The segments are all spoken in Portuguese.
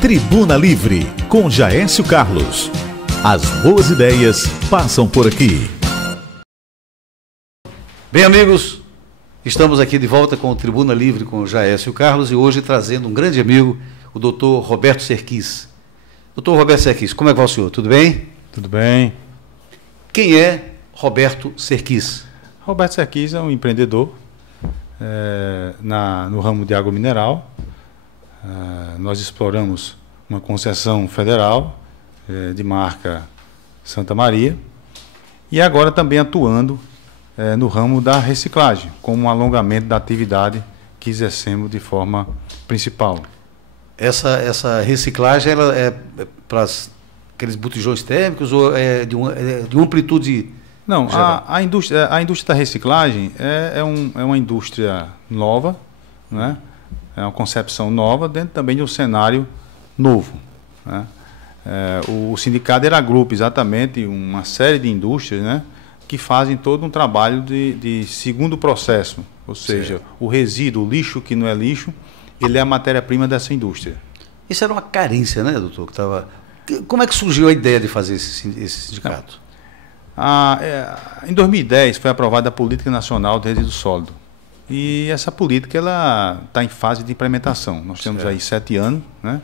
Tribuna Livre, com Jaécio Carlos. As boas ideias passam por aqui. Bem, amigos, estamos aqui de volta com o Tribuna Livre com Jaécio Carlos e hoje trazendo um grande amigo, o doutor Roberto Serquis. Doutor Roberto Serquis, como é que vai o senhor? Tudo bem? Tudo bem. Quem é Roberto Serquis? Roberto Serquis é um empreendedor no ramo de água mineral. Nós exploramos uma concessão federal de marca Santa Maria e agora também atuando no ramo da reciclagem, como um alongamento da atividade que exercemos de forma principal. Essa reciclagem ela é para aqueles botijões térmicos ou é de uma amplitude? Não, a indústria da reciclagem é uma indústria nova, né? É uma concepção nova dentro também de um cenário novo, né? O sindicato ele agrupa exatamente uma série de indústrias, né, que fazem todo um trabalho de segundo processo, ou seja, certo. O resíduo, o lixo que não é lixo, ele é a matéria-prima dessa indústria. Isso era uma carência, né, doutor? Como é que surgiu a ideia de fazer esse sindicato? Em 2010 foi aprovada a Política Nacional de Resíduo Sólido. E essa política ela está em fase de implementação. Nós temos aí 7 anos, né?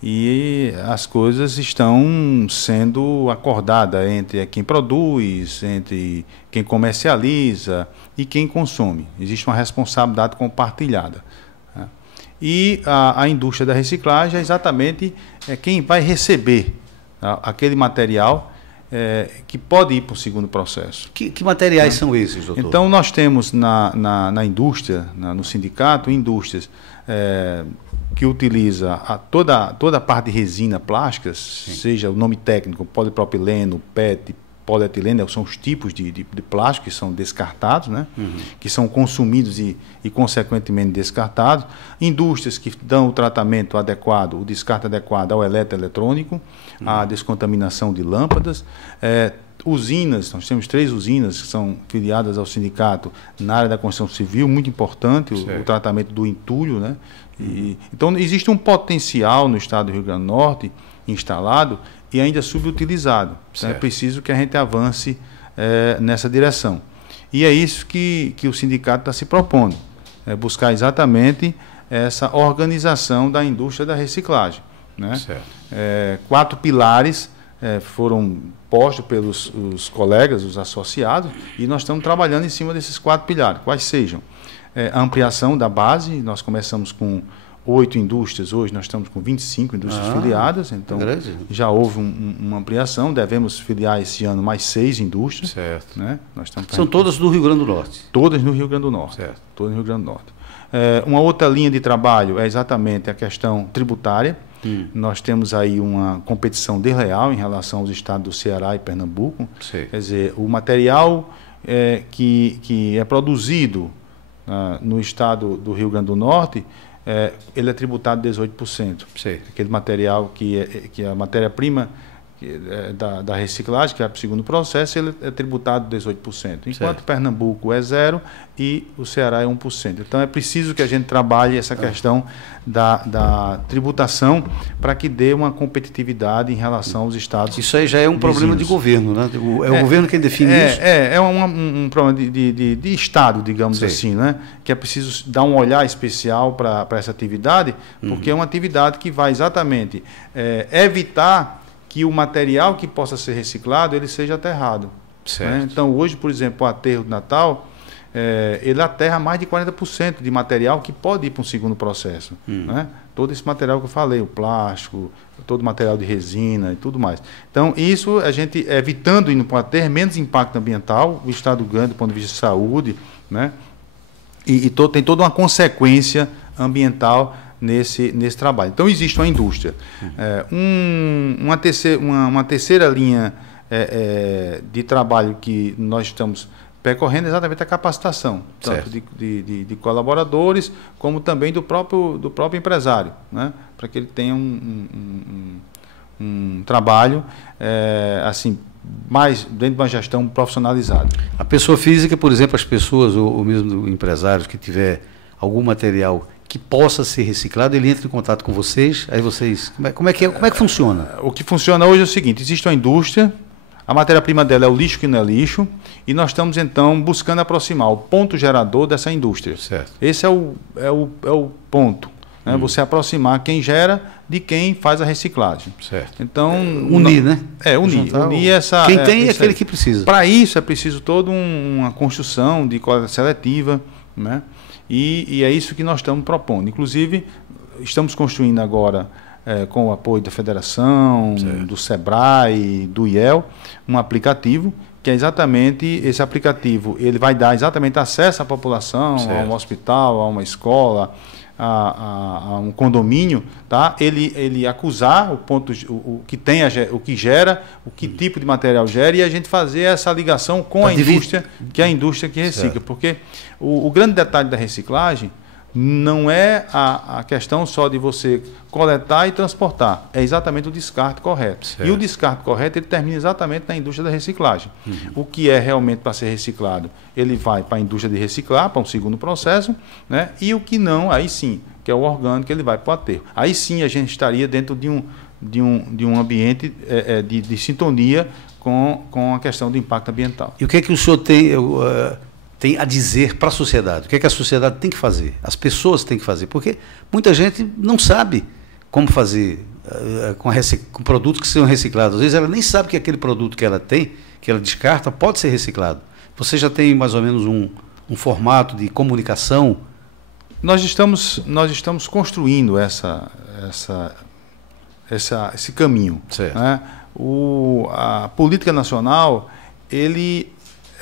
E as coisas estão sendo acordadas entre quem produz, entre quem comercializa e quem consome. Existe uma responsabilidade compartilhada. Né? E a indústria da reciclagem é exatamente quem vai receber aquele material que pode ir para o segundo processo. Que materiais são esses, doutor? Então, nós temos na indústria, no sindicato, indústrias que utiliza toda a parte de resina plásticas, sim, seja o nome técnico, polipropileno, PET, polietileno, são os tipos de plástico que são descartados, né? Uhum. Que são consumidos e, consequentemente, descartados. Indústrias que dão o tratamento adequado, o descarte adequado ao eletroeletrônico, a descontaminação de lâmpadas. Usinas, nós temos 3 usinas que são filiadas ao sindicato na área da construção civil, muito importante, o tratamento do entulho, né? Então, existe um potencial no estado do Rio Grande do Norte instalado e ainda subutilizado. Então, é preciso que a gente avance nessa direção. E é isso que o sindicato está se propondo, buscar exatamente essa organização da indústria da reciclagem, né? 4 pilares foram postos pelos os colegas, os associados, e nós estamos trabalhando em cima desses 4 pilares, quais sejam a ampliação da base. Nós começamos com 8 indústrias, hoje nós estamos com 25 indústrias filiadas, então já houve uma ampliação, devemos filiar esse ano mais 6 indústrias. Certo. Né? São todas do Rio Grande do Norte? Todas no Rio Grande do Norte. Certo. Todas no Rio Grande do Norte. Uma outra linha de trabalho é exatamente a questão tributária. Nós temos aí uma competição desleal em relação aos estados do Ceará e Pernambuco. Sim. Quer dizer, o material que é produzido no estado do Rio Grande do Norte, ele é tributado 18%. Sim. Aquele material que é a matéria-prima da reciclagem, que é para o segundo processo, ele é tributado 18%. Enquanto Pernambuco é 0% e o Ceará é 1%. Então, é preciso que a gente trabalhe essa questão da tributação para que dê uma competitividade em relação aos estados. Isso aí já é um problema de governo, né? É o governo quem define isso? É um problema de Estado, digamos assim, né? Que é preciso dar um olhar especial para essa atividade, porque é uma atividade que vai exatamente evitar que o material que possa ser reciclado ele seja aterrado. Né? Então, hoje, por exemplo, o aterro do Natal, ele aterra mais de 40% de material que pode ir para um segundo processo. Né? Todo esse material que eu falei, o plástico, todo o material de resina e tudo mais. Então, isso a gente evitando indo para o aterro, menos impacto ambiental, o estado ganha do ponto de vista de saúde, né? Tem toda uma consequência ambiental nesse trabalho. Então, existe uma indústria. Uma terceira linha de trabalho que nós estamos percorrendo é exatamente a capacitação, tanto de colaboradores, como também do próprio empresário, né? Para que ele tenha um trabalho assim, mais dentro de uma gestão profissionalizada. A pessoa física, por exemplo, as pessoas, ou mesmo empresários que tiver algum material que possa ser reciclado, ele entra em contato com vocês, aí vocês... Como é que funciona? O que funciona hoje é o seguinte, existe uma indústria, a matéria-prima dela é o lixo que não é lixo, e nós estamos, então, buscando aproximar o ponto gerador dessa indústria. Certo. Esse é o ponto, né? Você aproximar quem gera de quem faz a reciclagem. Certo. Então, unir, né? Unir essa... Quem tem é aquele que precisa. Para isso é preciso toda uma construção de coleta seletiva, né? E é isso que nós estamos propondo. Inclusive, estamos construindo agora, com o apoio da Federação, certo, do SEBRAE, do IEL, um aplicativo, que é exatamente esse aplicativo, ele vai dar exatamente acesso à população, certo, a um hospital, a uma escola, a um condomínio, tá? Ele acusar o que tem, o que gera, o que tipo de material gera, e a gente fazer essa ligação com a indústria, que é a indústria que recicla. Certo. Porque o grande detalhe da reciclagem não é a questão só de você coletar e transportar, é exatamente o descarte correto. Certo. E o descarte correto, ele termina exatamente na indústria da reciclagem. O que é realmente para ser reciclado, ele vai para a indústria de reciclar, para um segundo processo, né? E o que não, aí sim, que é o orgânico, ele vai para o aterro. Aí sim a gente estaria dentro de um ambiente de sintonia com a questão do impacto ambiental. E o que é que o senhor tem a dizer para a sociedade? O que é que a sociedade tem que fazer? As pessoas têm que fazer, porque muita gente não sabe como fazer com produtos que são reciclados. Às vezes ela nem sabe que aquele produto que ela tem, que ela descarta, pode ser reciclado. Você já tem mais ou menos um formato de comunicação? Nós estamos construindo esse caminho. Certo. Né? A política nacional,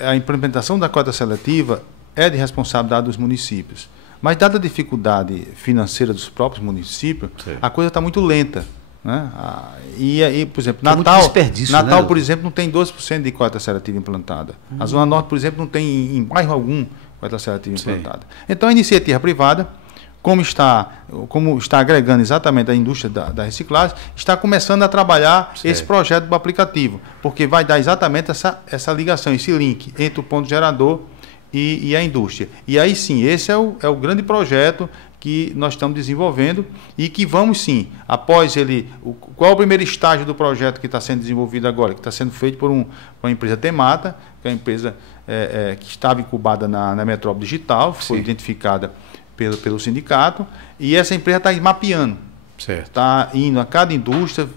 a implementação da coleta seletiva é de responsabilidade dos municípios. Mas, dada a dificuldade financeira dos próprios municípios, certo, a coisa está muito lenta. Né? E aí, por exemplo, Natal, né? Por exemplo, não tem 12% de coleta seletiva implantada. A Zona Norte, por exemplo, não tem em bairro algum coleta seletiva implantada. Então, a iniciativa privada, como está agregando exatamente a indústria da reciclagem, está começando a trabalhar, certo, esse projeto do aplicativo, porque vai dar exatamente essa ligação, esse link entre o ponto gerador e a indústria. E aí sim, esse é o grande projeto que nós estamos desenvolvendo e que vamos sim, após ele... Qual é o primeiro estágio do projeto que está sendo desenvolvido agora? Que está sendo feito por uma empresa Temata, que é uma empresa que estava incubada na Metrópole Digital, foi identificada pelo sindicato, e essa empresa está mapeando, está indo a cada indústria,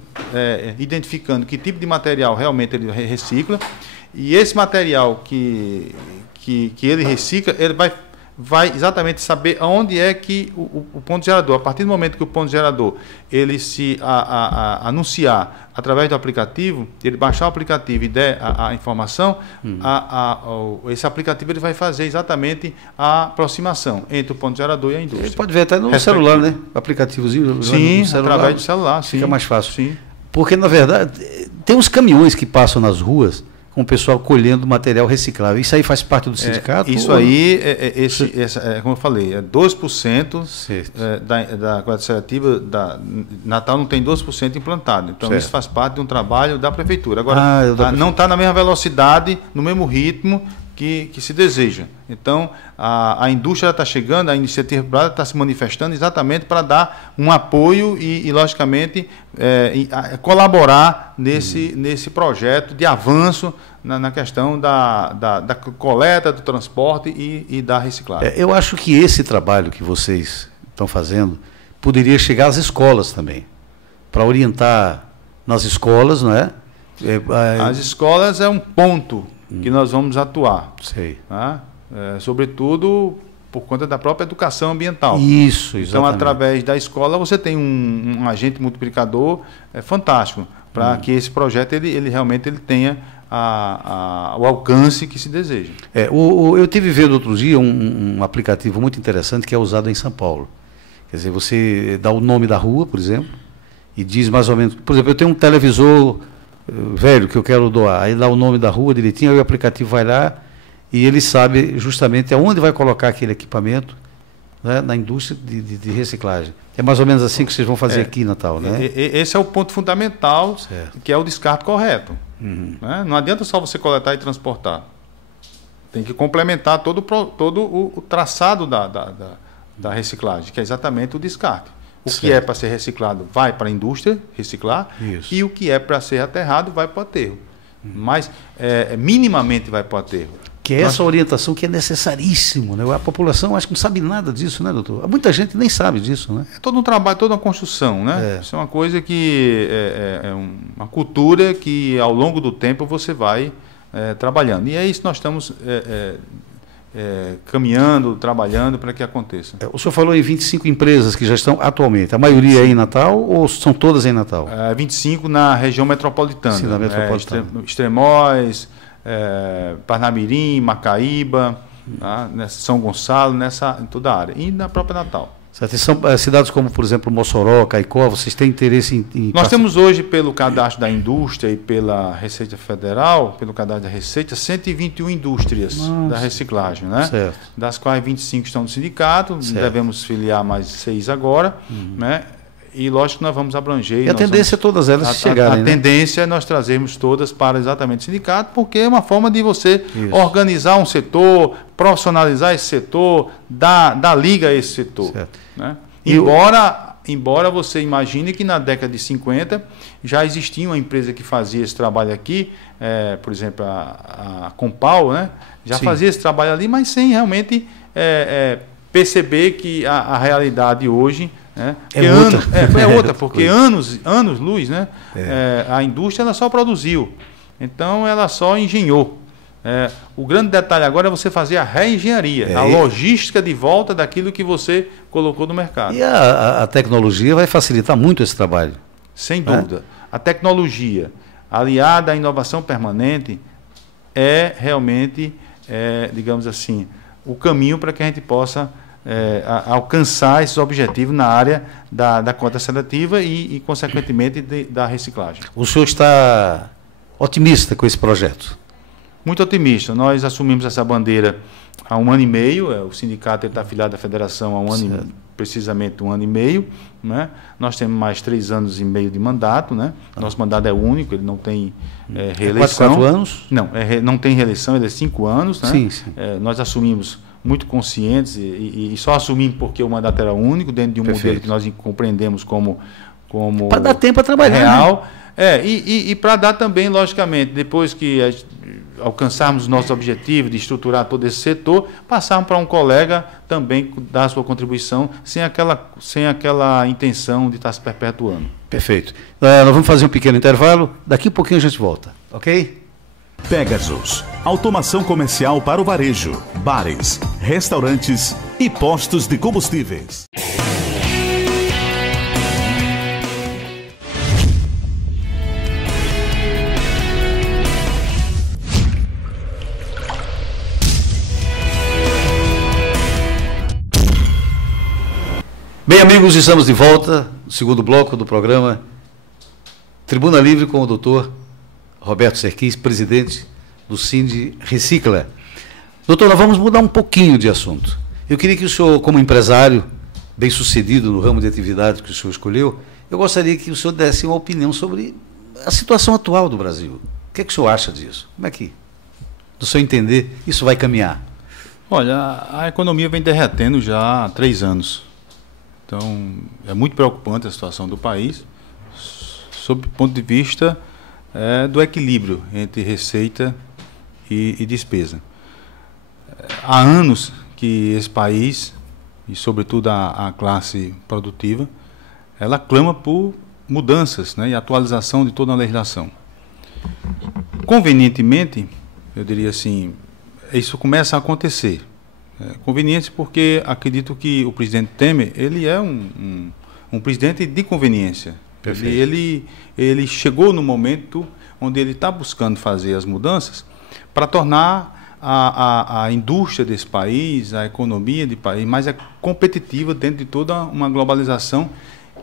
identificando que tipo de material realmente ele recicla, e esse material que ele recicla, ele vai exatamente saber aonde é que o ponto gerador, a partir do momento que o ponto gerador ele se anunciar através do aplicativo, ele baixar o aplicativo e der a informação, esse aplicativo ele vai fazer exatamente a aproximação entre o ponto gerador e a indústria. Ele pode ver até no celular, né? O aplicativozinho. Sim, no celular, através do celular. Fica mais fácil. Sim. Porque, na verdade, tem uns caminhões que passam nas ruas com o pessoal colhendo material reciclável. Isso aí faz parte do sindicato? Isso aí, como eu falei, é 12% da coleta seletiva. Natal não tem 12% implantado. Então, certo, isso faz parte de um trabalho da prefeitura. Agora, não está na mesma velocidade, no mesmo ritmo que se deseja. Então, a indústria está chegando, a iniciativa privada está se manifestando exatamente para dar um apoio e logicamente, colaborar nesse projeto de avanço na questão da coleta, do transporte e da reciclagem. Eu acho que esse trabalho que vocês estão fazendo poderia chegar às escolas também, para orientar nas escolas, não é? As escolas é um ponto que nós vamos atuar. Sei. Tá? Sobretudo por conta da própria educação ambiental. Isso, exatamente. Então, através da escola, você tem um agente multiplicador fantástico, para que esse projeto ele realmente tenha o alcance que se deseja. Eu tive vendo outro dia um aplicativo muito interessante que é usado em São Paulo. Quer dizer, você dá o nome da rua, por exemplo, e diz mais ou menos... Por exemplo, eu tenho um televisor velho que eu quero doar, aí dá o nome da rua direitinho, aí o aplicativo vai lá e ele sabe justamente aonde vai colocar aquele equipamento, né, na indústria de reciclagem. É mais ou menos assim que vocês vão fazer aqui em Natal, né? Esse é o ponto fundamental, certo, que é o descarte correto. Né? Não adianta só você coletar e transportar. Tem que complementar todo o traçado da reciclagem, que é exatamente o descarte. O Certo. que é para ser reciclado vai para a indústria reciclar, Isso. e o que é para ser aterrado vai para o aterro. Mas minimamente vai para o aterro. Que é essa orientação que é necessaríssimo, né? A população acho que não sabe nada disso, né, doutor? Muita gente nem sabe disso, né? É todo um trabalho, toda uma construção, né? Isso é uma coisa que é uma cultura que ao longo do tempo você vai trabalhando. E é isso que nós estamos caminhando, trabalhando para que aconteça. O senhor falou em 25 empresas que já estão atualmente. A maioria é em Natal ou são todas em Natal? 25 na região metropolitana. Sim, na metropolitana. Extremóis, Parnamirim, Macaíba, tá? São Gonçalo, em toda a área. E na própria Natal. Certo. E são cidades como, por exemplo, Mossoró, Caicó, vocês têm interesse em... Nós temos hoje, pelo cadastro da indústria e pela Receita Federal, pelo cadastro da Receita, 121 indústrias da reciclagem, né? Certo. Das quais 25 estão no sindicato, Certo. devemos filiar mais 6 agora, né? E lógico que nós vamos abranger. E a tendência é todas elas chegarem, A né? tendência é nós trazermos todas para exatamente o sindicato, porque é uma forma de você Isso. organizar um setor, profissionalizar esse setor, dar liga a esse setor. Certo. Né? E Embora você imagine que na década de 50 já existia uma empresa que fazia esse trabalho aqui, por exemplo, a Compal, né? Já Sim. fazia esse trabalho ali, mas sem realmente perceber que a realidade hoje... É outra, porque anos-luz, né? A indústria ela só produziu, então ela só engenhou. O grande detalhe agora é você fazer a reengenharia, a logística de volta daquilo que você colocou no mercado. E a tecnologia vai facilitar muito esse trabalho. Sem dúvida. A tecnologia aliada à inovação permanente é realmente, digamos assim, o caminho para que a gente possa alcançar esses objetivos na área da coleta seletiva e consequentemente, da reciclagem. O senhor está otimista com esse projeto? Muito otimista. Nós assumimos essa bandeira há 1 ano e meio, o sindicato está afiliado à federação há precisamente 1 ano e meio. Né? Nós temos mais 3 anos e meio de mandato. Né? Nosso mandato é único, ele não tem reeleição. 4 anos? Não, não tem reeleição, ele é 5 anos. Né? Sim. Nós assumimos muito conscientes e só assumimos porque o mandato era único, dentro de um modelo que nós compreendemos como para dar tempo a trabalhar. Real. Né? E para dar também, logicamente, depois que alcançarmos os nossos objetivos de estruturar todo esse setor, passarmos para um colega também dar a sua contribuição, sem aquela intenção de estar se perpetuando. Perfeito. Nós vamos fazer um pequeno intervalo, daqui a pouquinho a gente volta, ok? Pegasus, automação comercial para o varejo, bares, restaurantes e postos de combustíveis. Bem, amigos, estamos de volta no segundo bloco do programa Tribuna Livre com o doutor Roberto Serquis, presidente do Sind Recicla. Doutor, nós vamos mudar um pouquinho de assunto. Eu queria que o senhor, como empresário bem-sucedido no ramo de atividade que o senhor escolheu, eu gostaria que o senhor desse uma opinião sobre a situação atual do Brasil. O que é que o senhor acha disso? Como é que, do seu entender, isso vai caminhar? Olha, a economia vem derretendo já há 3 anos. Então, é muito preocupante a situação do país, sob o ponto de vista do equilíbrio entre receita e despesa. Há anos que esse país, e sobretudo a classe produtiva, ela clama por mudanças, né, e atualização de toda a legislação. Convenientemente, eu diria assim, isso começa a acontecer. Conveniente porque acredito que o presidente Temer, ele é um presidente de conveniência. Ele chegou no momento onde ele está buscando fazer as mudanças para tornar a indústria desse país, a economia do país, mais competitiva dentro de toda uma globalização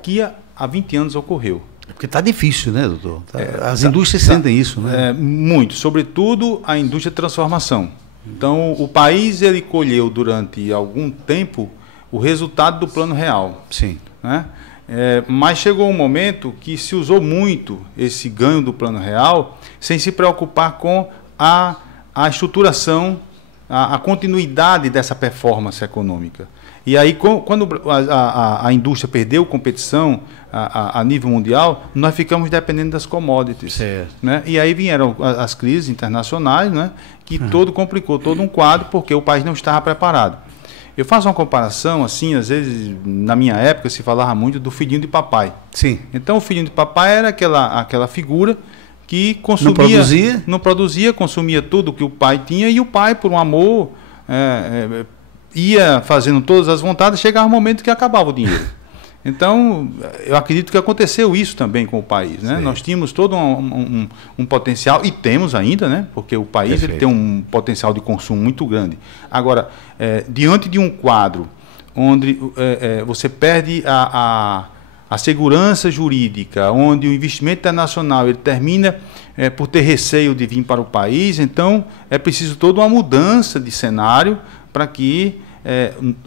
que há 20 anos ocorreu. Porque está difícil, né, doutor? As indústrias sentem isso, né? Muito, sobretudo a indústria de transformação. Então, o país ele colheu durante algum tempo o resultado do Plano Real. Sim. Né? Mas chegou um momento que se usou muito esse ganho do Plano Real sem se preocupar com a estruturação, a continuidade dessa performance econômica. E aí, quando a indústria perdeu competição a nível mundial, nós ficamos dependendo das commodities. Certo. Né? E aí vieram as crises internacionais, né? Que complicou todo um quadro, porque o país não estava preparado. Eu faço uma comparação, assim, às vezes, na minha época, se falava muito do filhinho de papai. Sim. Então, o filhinho de papai era aquela figura que consumia... Não produzia, consumia tudo que o pai tinha, e o pai, por um amor, ia fazendo todas as vontades, chegava um momento que acabava o dinheiro. Então, eu acredito que aconteceu isso também com o país, né? Nós tínhamos todo um potencial, e temos ainda, né? Porque o país ele tem um potencial de consumo muito grande. Agora, diante de um quadro onde você perde a segurança jurídica, onde o investimento internacional ele termina por ter receio de vir para o país, então é preciso toda uma mudança de cenário para que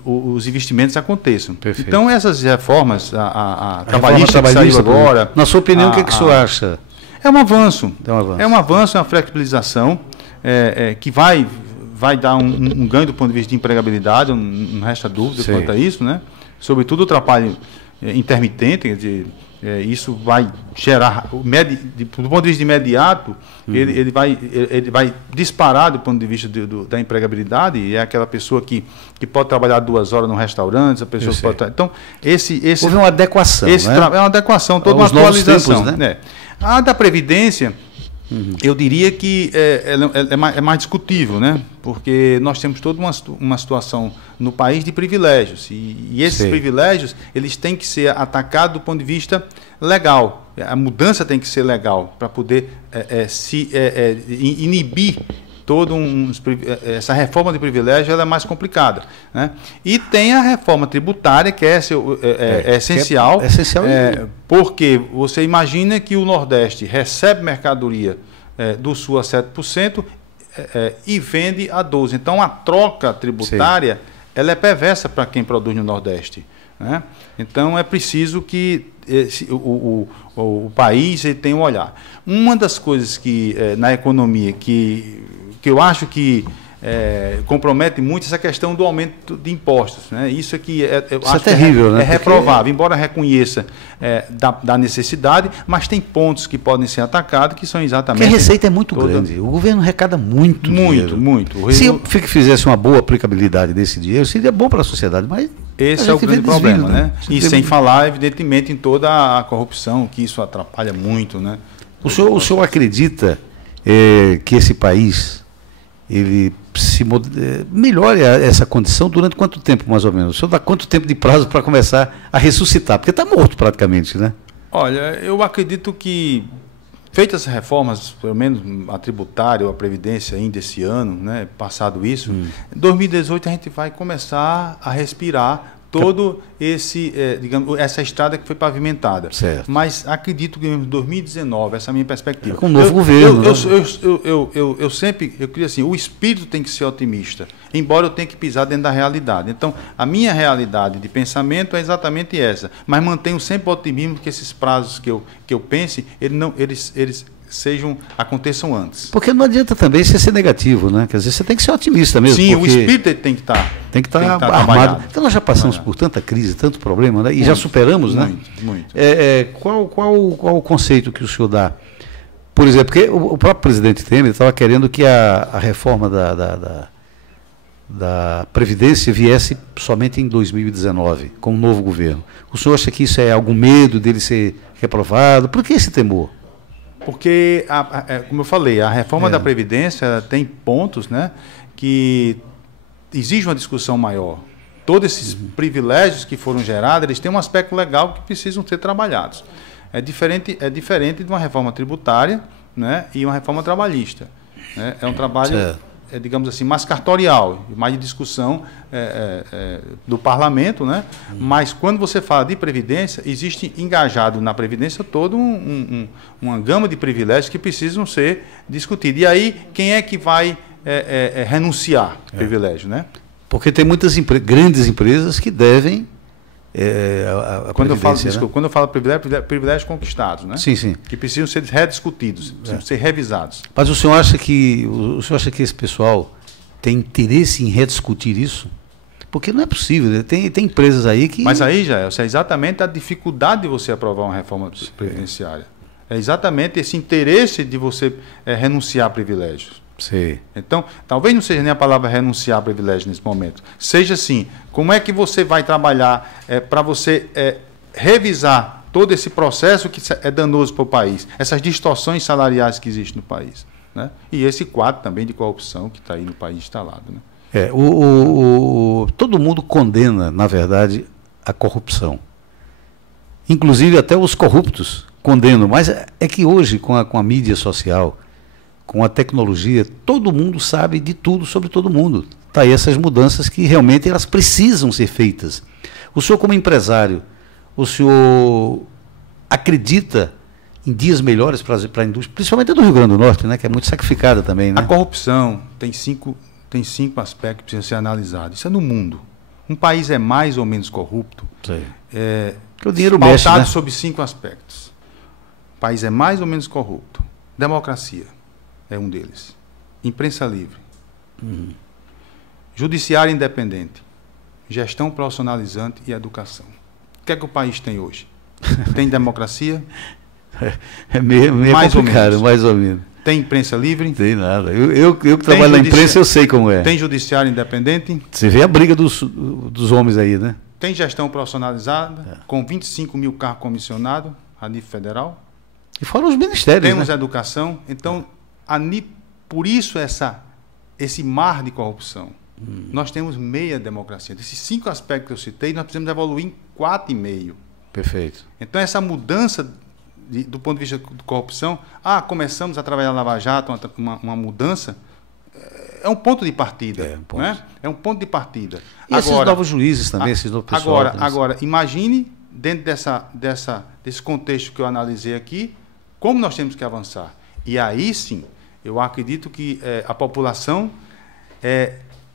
os investimentos aconteçam. Perfeito. Então, essas reformas, a trabalhista que saiu agora... Na sua opinião, o que o senhor acha? É um avanço. É um avanço, é uma flexibilização que vai dar um ganho do ponto de vista de empregabilidade, não resta dúvida quanto a isso, né? Sobretudo o trabalho intermitente, quer dizer, isso vai gerar, do ponto de vista imediato, ele vai disparar do ponto de vista da empregabilidade, e é aquela pessoa que pode trabalhar 2 horas no restaurante, a pessoa pode... Então, houve uma adequação, né? É uma adequação, toda uma atualização. Tempos, né? A da Previdência, eu diria que é mais discutível, né? Porque nós temos toda uma situação no país de privilégios, e esses privilégios eles têm que ser atacados do ponto de vista legal. A mudança tem que ser legal para poder inibir essa reforma de privilégio. Ela é mais complicada, né? E tem a reforma tributária, que é essencial, porque você imagina que o Nordeste recebe mercadoria do Sul a 7% e vende a 12%. Então, a troca tributária ela é perversa para quem produz no Nordeste, né? Então, é preciso que o país ele tenha um olhar. Uma das coisas que na economia que eu acho que compromete muito essa questão do aumento de impostos, né? Isso aqui isso é terrível, né? É reprovável, embora reconheça da necessidade, mas tem pontos que podem ser atacados que são exatamente... Porque a receita é muito grande, o governo arrecada muito dinheiro. Muito. Se eu fizesse uma boa aplicabilidade desse dinheiro, seria bom para a sociedade, mas... Esse é o grande problema, né? E sem falar, evidentemente, em toda a corrupção, que isso atrapalha muito, né? O senhor acredita que esse país ele melhore essa condição durante quanto tempo, mais ou menos? O senhor dá quanto tempo de prazo para começar a ressuscitar? Porque está morto praticamente, né? Olha, eu acredito que, feitas as reformas, pelo menos a tributária ou a Previdência ainda esse ano, né, passado isso, em 2018 a gente vai começar a respirar todo essa estrada que foi pavimentada. Certo. Mas acredito que em 2019, essa é a minha perspectiva. Com o novo governo. Eu sempre queria assim, o espírito tem que ser otimista, embora eu tenha que pisar dentro da realidade. Então, a minha realidade de pensamento é exatamente essa, mas mantenho sempre o otimismo que esses prazos que eu pense, eles aconteçam antes. Porque não adianta também você ser negativo, né? Quer dizer, você tem que ser otimista mesmo. Sim, o espírito tem que estar armado. Então nós já passamos por tanta crise, tanto problema, né? E já superamos, né? Muito. Qual o conceito que o senhor dá? Por exemplo, porque o próprio presidente Temer estava querendo que a reforma da Previdência viesse somente em 2019, com um novo governo. O senhor acha que isso é algum medo dele ser reprovado? Por que esse temor? Porque, como eu falei, a reforma da Previdência tem pontos, né, que exige uma discussão maior. Todos esses privilégios que foram gerados, eles têm um aspecto legal que precisam ser trabalhados. É diferente de uma reforma tributária, né, e uma reforma trabalhista, né? É um trabalho, digamos assim, mais cartorial, mais de discussão do parlamento, né? Mas quando você fala de previdência, existe engajado na previdência toda uma gama de privilégios que precisam ser discutidos. E aí, quem é que vai renunciar privilégio, né? Porque tem muitas grandes empresas que devem quando eu falo privilégios conquistados, né? Sim. Que precisam ser rediscutidos, precisam ser revisados. Mas o senhor acha que esse pessoal tem interesse em rediscutir isso? Porque não é possível, né? Tem empresas aí que... Mas aí, já é exatamente a dificuldade de você aprovar uma reforma previdenciária. É exatamente esse interesse de você renunciar a privilégios. Sim. Então, talvez não seja nem a palavra renunciar a privilégio nesse momento. Seja assim, como é que você vai trabalhar para você revisar todo esse processo que é danoso para o país, essas distorções salariais que existem no país, né? E esse quadro também de corrupção que está aí no país instalado, né? Todo mundo condena, na verdade, a corrupção. Inclusive até os corruptos condenam, mas é que hoje, com a mídia social, com a tecnologia, todo mundo sabe de tudo sobre todo mundo. Está aí essas mudanças que realmente elas precisam ser feitas. O senhor, como empresário, o senhor acredita em dias melhores para a indústria, principalmente do Rio Grande do Norte, né, que é muito sacrificada também, né? A corrupção tem cinco aspectos que precisam ser analisados. Isso é no mundo. Um país é mais ou menos corrupto, que o dinheiro mexe, pautado né? sobre 5 aspectos. O país é mais ou menos corrupto. Democracia é um deles. Imprensa livre. Judiciário independente. Gestão profissionalizante e educação. O que é que o país tem hoje? Tem democracia? É meio mais complicado, ou menos. Mais ou menos. Tem imprensa livre? Não tem nada. Eu que trabalho na imprensa, eu sei como é. Tem judiciário independente? Você vê a briga dos homens aí, né? Tem gestão profissionalizada, com 25 mil cargos comissionados a nível federal? E fora os ministérios, Temos né? educação. Então, por isso esse mar de corrupção. Nós temos meia democracia. Desses 5 aspectos que eu citei, nós precisamos evoluir em 4,5. Perfeito. Então, essa mudança do ponto de vista de corrupção, começamos a trabalhar na Lava Jato, uma mudança, é um ponto de partida. É um ponto de partida. E esses novos juízes também, esses novos pessoal. Agora, imagine, dentro desse contexto que eu analisei aqui, como nós temos que avançar. E aí sim, eu acredito que a população,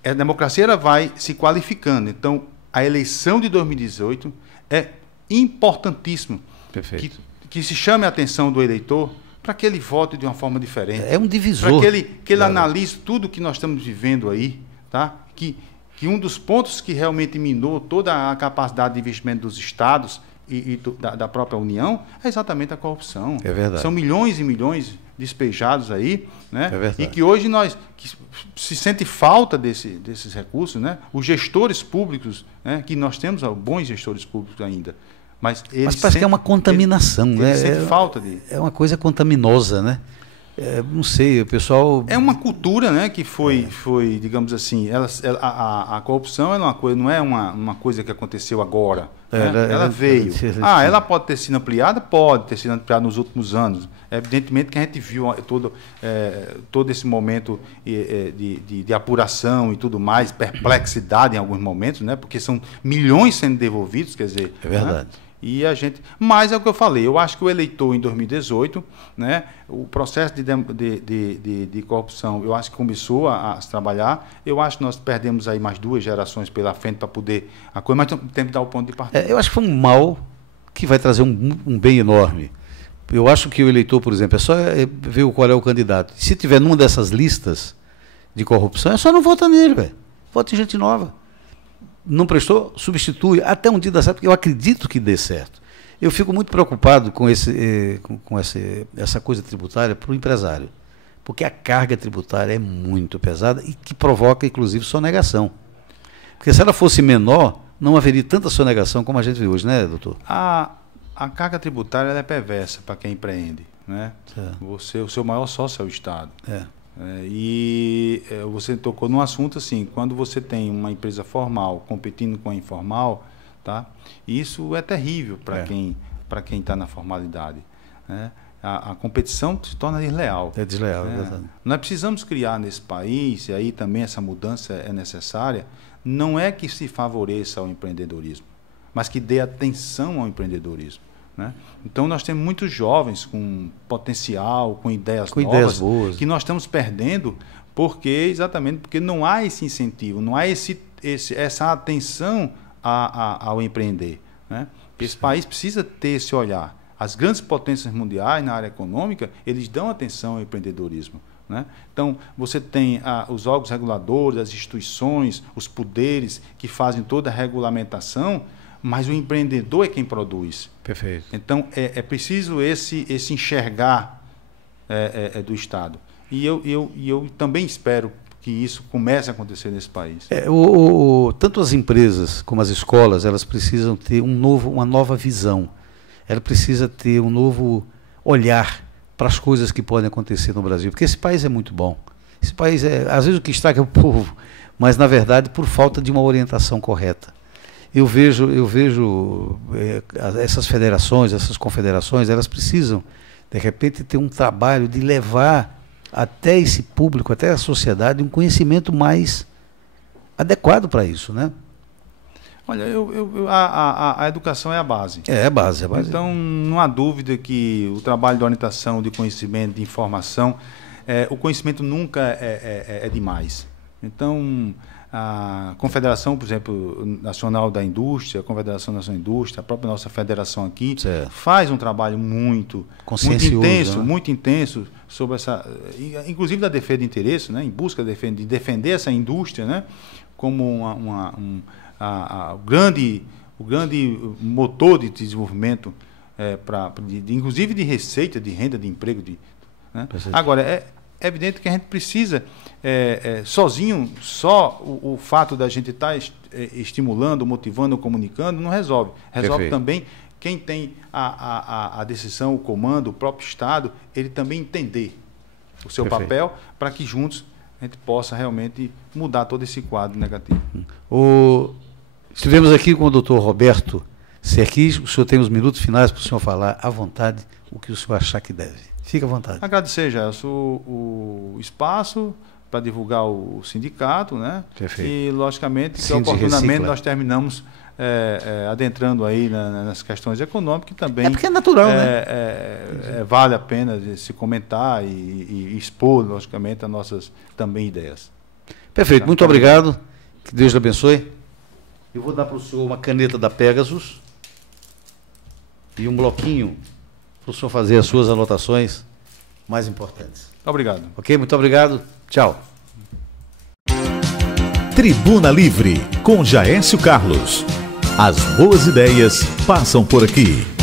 a democracia ela vai se qualificando. Então, a eleição de 2018 é importantíssimo. Perfeito. Que se chame a atenção do eleitor para que ele vote de uma forma diferente. É um divisor. Para que ele analise tudo que nós estamos vivendo aí, tá? Que um dos pontos que realmente minou toda a capacidade de investimento dos estados da própria União é exatamente a corrupção. É verdade. São milhões e milhões despejados aí, né? É verdade. E que hoje se sente falta desses recursos, né? Os gestores públicos, né? Que nós temos bons gestores públicos ainda. Mas parece que é uma contaminação, né? Sente falta de... É uma coisa contaminosa, né? Não sei, o pessoal... É uma cultura, né, que foi digamos assim, a corrupção não é uma coisa que aconteceu agora. Ela veio. Ela pode ter sido ampliada? Pode ter sido ampliada nos últimos anos. Evidentemente que a gente viu todo esse momento de apuração e tudo mais, perplexidade em alguns momentos, né, porque são milhões sendo devolvidos, quer dizer... É verdade. Né? Mas é o que eu falei, eu acho que o eleitor em 2018, né, o processo de corrupção, eu acho que começou a se trabalhar, eu acho que nós perdemos aí mais 2 gerações pela frente para poder a coisa, mas temos que dar o ponto de partida. Eu acho que foi um mal que vai trazer um bem enorme. Eu acho que o eleitor, por exemplo, é só ver qual é o candidato. Se tiver numa dessas listas de corrupção, é só não votar nele, velho. Vota em gente nova. Não prestou, substitui, até um dia dá certo, porque eu acredito que dê certo. Eu fico muito preocupado com essa coisa tributária para o empresário, porque a carga tributária é muito pesada e que provoca, inclusive, sonegação. Porque se ela fosse menor, não haveria tanta sonegação como a gente vê hoje, né, doutor? A carga tributária ela é perversa para quem empreende, né? O seu maior sócio é o Estado. Você tocou num assunto assim, quando você tem uma empresa formal competindo com a informal, tá? Isso é terrível para quem está na formalidade, né? A competição se torna desleal. É desleal, né? Exatamente. Nós precisamos criar nesse país, e aí também essa mudança é necessária, não é que se favoreça ao empreendedorismo, mas que dê atenção ao empreendedorismo, né? Então nós temos muitos jovens com potencial, com ideias novas, boas, que nós estamos perdendo exatamente porque não há esse incentivo, não há essa atenção ao empreender, né? Esse país precisa ter esse olhar. As grandes potências mundiais na área econômica, eles dão atenção ao empreendedorismo, né? Então, você tem os órgãos reguladores, as instituições, os poderes que fazem toda a regulamentação, mas o empreendedor é quem produz. Perfeito. Então, é preciso esse enxergar do Estado. E eu também espero que isso comece a acontecer nesse país. Tanto as empresas como as escolas, elas precisam ter uma nova visão. Ela precisa ter um novo olhar para as coisas que podem acontecer no Brasil, porque esse país é muito bom. Esse país às vezes o que estraga é o povo, mas na verdade por falta de uma orientação correta. Eu vejo essas federações, essas confederações, elas precisam de repente ter um trabalho de levar até esse público, até a sociedade, um conhecimento mais adequado para isso, né? Olha, a educação é a base. É a base. Então, não há dúvida que o trabalho de orientação, de conhecimento, de informação, o conhecimento nunca é demais. Então, a Confederação, por exemplo, Nacional da Indústria, a Confederação Nacional da Indústria, a própria nossa federação aqui, faz um trabalho muito intenso, né? Muito intenso sobre essa, inclusive da defesa de interesse, né? Em busca de defender essa indústria, né? Como o grande motor de desenvolvimento, inclusive de receita, de renda, de emprego. Né? Agora, é evidente que a gente precisa, sozinho, só o fato da gente estar estimulando, motivando, comunicando, não resolve. Resolve também quem tem a decisão, o comando, o próprio Estado, ele também entender o seu papel para que juntos a gente possa realmente mudar todo esse quadro negativo. Estivemos aqui com o Dr. Roberto Serquis. O senhor tem os minutos finais para o senhor falar à vontade o que o senhor achar que deve. Fique à vontade. Agradecer, Gelson, o espaço para divulgar o sindicato, né? Perfeito. E, logicamente, que oportunamente nós terminamos adentrando aí nas questões econômicas, que também... porque é natural, né? Vale a pena se comentar e expor, logicamente, as nossas também ideias. Perfeito. Muito obrigado. Que Deus lhe abençoe. Eu vou dar para o senhor uma caneta da Pegasus e um bloquinho para o senhor fazer as suas anotações mais importantes. Obrigado. Ok? Muito obrigado. Tchau. Tribuna Livre, com Jaécio Carlos. As boas ideias passam por aqui.